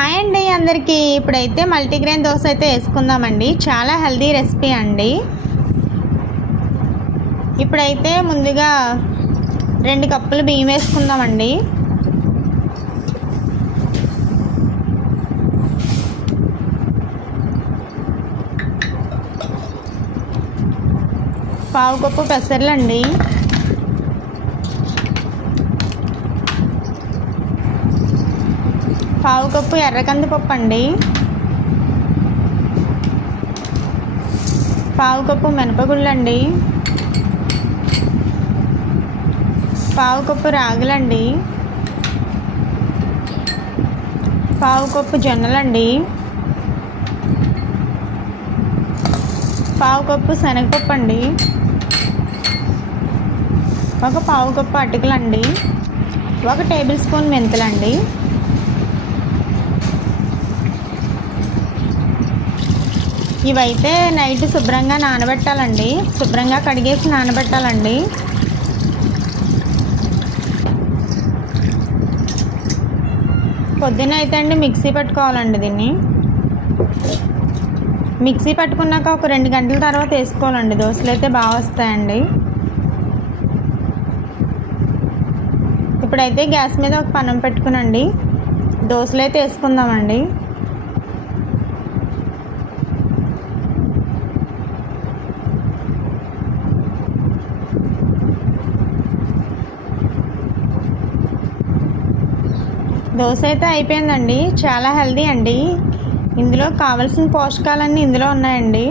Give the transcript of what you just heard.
Hi అండి అందరికీ. ఇప్పుడైతే మల్టీగ్రెయిన్ దోశ అయితే వేసుకుందామండి. చాలా హెల్దీ రెసిపీ అండి. ఇప్పుడైతే ముందుగా 2 కప్పులు బియ్యం వేసుకుందామండి. పావు కప్పు పెసర్లండి, పావు కప్పు ఎర్రకందిపప్పు అండి, పావు కప్పు మినపగుళ్ళండి, పావు కప్పు రాగులండి, పావు కప్పు జొన్నలండి, పావు కప్పు శనగపప్పు అండి, ఒక పావు కప్పు అటుకులండి, 1 టేబుల్ స్పూన్ మెంతులండి. ఇవైతే నైట్ శుభ్రంగా నానబెట్టాలండి. శుభ్రంగా కడిగేసి నానబెట్టాలండి. పొద్దున్న అయితే అండి మిక్సీ పట్టుకోవాలండి. దీన్ని మిక్సీ పట్టుకున్నాక ఒక 2 గంటల తర్వాత వేసుకోవాలండి. దోశలు అయితే బాగా వస్తాయండి. ఇప్పుడైతే గ్యాస్ మీద ఒక పనం పెట్టుకునండి దోశలు అయితే వేసుకుందామండి. దోశ అయితే అయిపోయిందండి. చాలా హెల్దీ అండి. ఇందులో కావాల్సిన పోషకాలన్నీ ఇందులో ఉన్నాయండి.